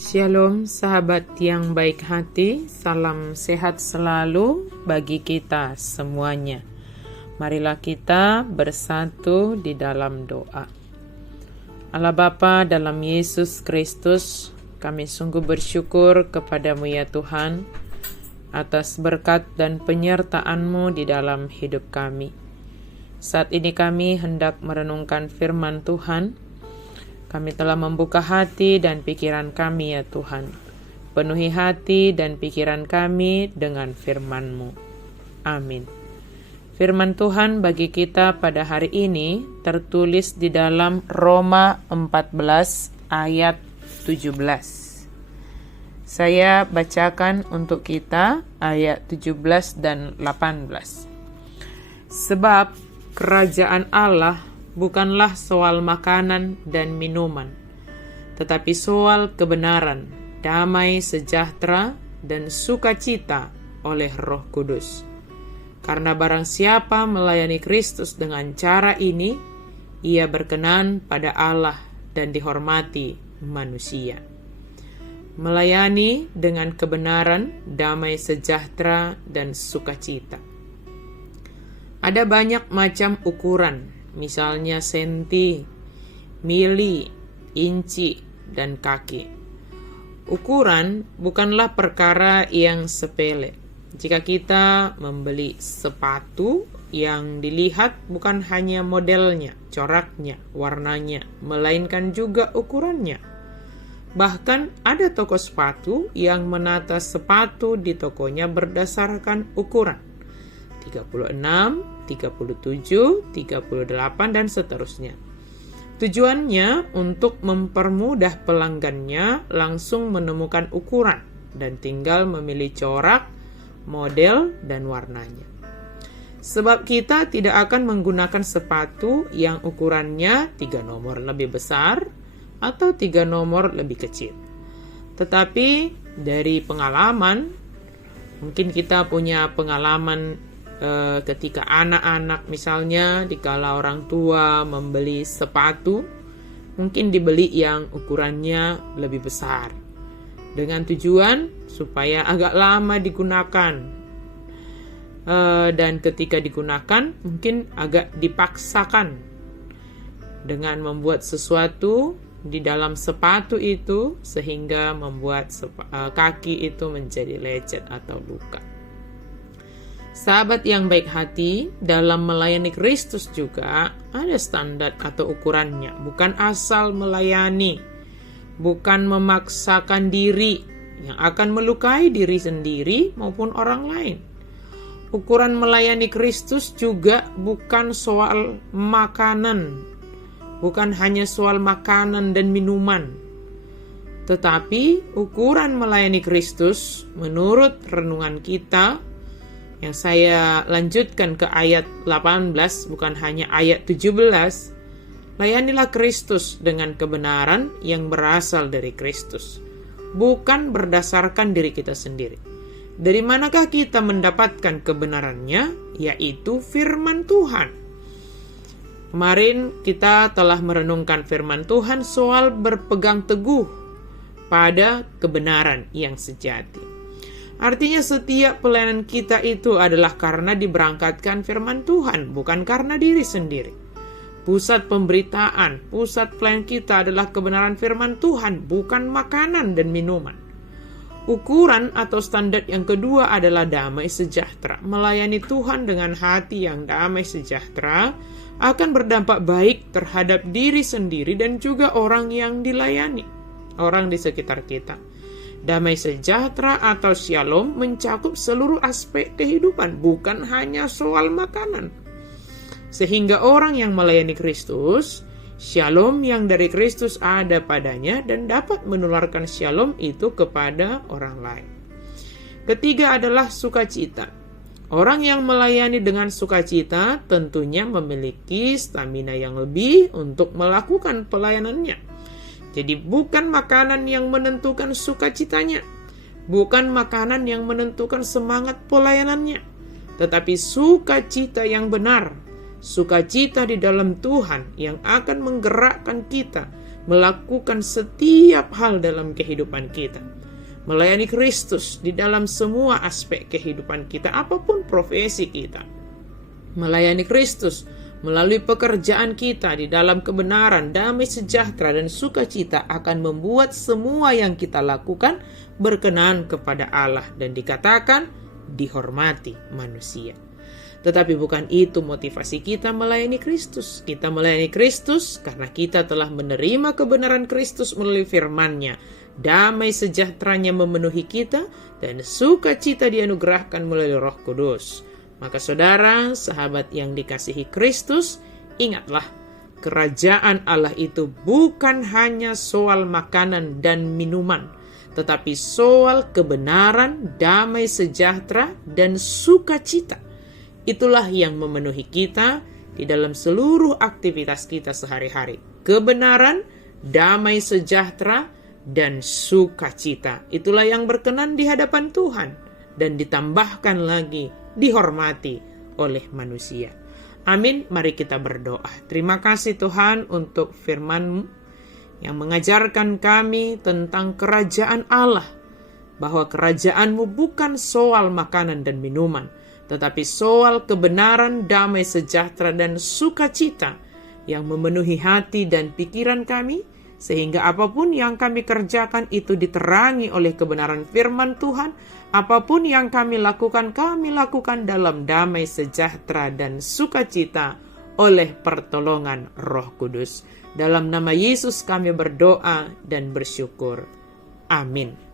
Shalom sahabat yang baik hati, salam sehat selalu bagi kita semuanya. Marilah kita bersatu di dalam doa. Allah Bapa dalam Yesus Kristus, kami sungguh bersyukur kepadamu ya Tuhan, atas berkat dan penyertaan-Mu di dalam hidup kami. Saat ini kami hendak merenungkan firman Tuhan. Kami telah membuka hati dan pikiran kami ya Tuhan. Penuhi hati dan pikiran kami dengan firman-Mu. Amin. Firman Tuhan bagi kita pada hari ini tertulis di dalam Roma 14 ayat 17. Saya bacakan untuk kita ayat 17 dan 18. Sebab kerajaan Allah bukanlah soal makanan dan minuman, tetapi soal kebenaran, damai sejahtera, dan sukacita oleh Roh Kudus. Karena barang siapa melayani Kristus dengan cara ini, ia berkenan pada Allah dan dihormati manusia. Melayani dengan kebenaran, damai sejahtera, dan sukacita. Ada banyak macam ukuran, misalnya senti, mili, inci, dan kaki. Ukuran bukanlah perkara yang sepele. Jika kita membeli sepatu, yang dilihat bukan hanya modelnya, coraknya, warnanya, melainkan juga ukurannya. Bahkan ada toko sepatu yang menata sepatu di tokonya berdasarkan ukuran 36, 37, 38, dan seterusnya. Tujuannya untuk mempermudah pelanggannya langsung menemukan ukuran dan tinggal memilih corak, model, dan warnanya. Sebab kita tidak akan menggunakan sepatu yang ukurannya 3 nomor lebih besar atau 3 nomor lebih kecil. Tetapi dari pengalaman, mungkin kita punya pengalaman ketika anak-anak misalnya, dikala orang tua membeli sepatu, mungkin dibeli yang ukurannya lebih besar dengan tujuan supaya agak lama digunakan, dan ketika digunakan mungkin agak dipaksakan dengan membuat sesuatu di dalam sepatu itu sehingga membuat kaki itu menjadi lecet atau luka. Sahabat yang baik hati, dalam melayani Kristus juga ada standar atau ukurannya. Bukan asal melayani, bukan memaksakan diri yang akan melukai diri sendiri maupun orang lain. Ukuran melayani Kristus juga bukan soal makanan, bukan hanya soal makanan dan minuman. Tetapi ukuran melayani Kristus menurut renungan kita, yang saya lanjutkan ke ayat 18, bukan hanya ayat 17. Layanilah Kristus dengan kebenaran yang berasal dari Kristus, bukan berdasarkan diri kita sendiri. Dari manakah kita mendapatkan kebenarannya? Yaitu firman Tuhan. Kemarin kita telah merenungkan firman Tuhan soal berpegang teguh pada kebenaran yang sejati. Artinya setiap pelayanan kita itu adalah karena diberangkatkan firman Tuhan, bukan karena diri sendiri. Pusat pemberitaan, pusat pelayanan kita adalah kebenaran firman Tuhan, bukan makanan dan minuman. Ukuran atau standar yang kedua adalah damai sejahtera. Melayani Tuhan dengan hati yang damai sejahtera akan berdampak baik terhadap diri sendiri dan juga orang yang dilayani, orang di sekitar kita. Damai sejahtera atau shalom mencakup seluruh aspek kehidupan, bukan hanya soal makanan. Sehingga orang yang melayani Kristus, shalom yang dari Kristus ada padanya dan dapat menularkan shalom itu kepada orang lain. Ketiga adalah sukacita. Orang yang melayani dengan sukacita tentunya memiliki stamina yang lebih untuk melakukan pelayanannya. Jadi bukan makanan yang menentukan sukacitanya, bukan makanan yang menentukan semangat pelayanannya, tetapi sukacita yang benar, sukacita di dalam Tuhan yang akan menggerakkan kita melakukan setiap hal dalam kehidupan kita. Melayani Kristus di dalam semua aspek kehidupan kita, apapun profesi kita. Melayani Kristus melalui pekerjaan kita di dalam kebenaran, damai sejahtera, dan sukacita akan membuat semua yang kita lakukan berkenan kepada Allah dan dikatakan dihormati manusia. Tetapi bukan itu motivasi kita melayani Kristus. Kita melayani Kristus karena kita telah menerima kebenaran Kristus melalui firman-Nya. Damai sejahteranya memenuhi kita dan sukacita dianugerahkan melalui Roh Kudus. Maka saudara, sahabat yang dikasihi Kristus, ingatlah, kerajaan Allah itu bukan hanya soal makanan dan minuman, tetapi soal kebenaran, damai sejahtera, dan sukacita. Itulah yang memenuhi kita di dalam seluruh aktivitas kita sehari-hari. Kebenaran, damai sejahtera, dan sukacita. Itulah yang berkenan di hadapan Tuhan dan ditambahkan lagi dihormati oleh manusia. Amin. Mari kita berdoa. Terima kasih Tuhan untuk firman-Mu yang mengajarkan kami tentang kerajaan Allah, bahwa kerajaan-Mu bukan soal makanan dan minuman, tetapi soal kebenaran, damai sejahtera, dan sukacita yang memenuhi hati dan pikiran kami, sehingga apapun yang kami kerjakan itu diterangi oleh kebenaran firman Tuhan. Apapun yang kami lakukan dalam damai sejahtera dan sukacita oleh pertolongan Roh Kudus. Dalam nama Yesus kami berdoa dan bersyukur. Amin.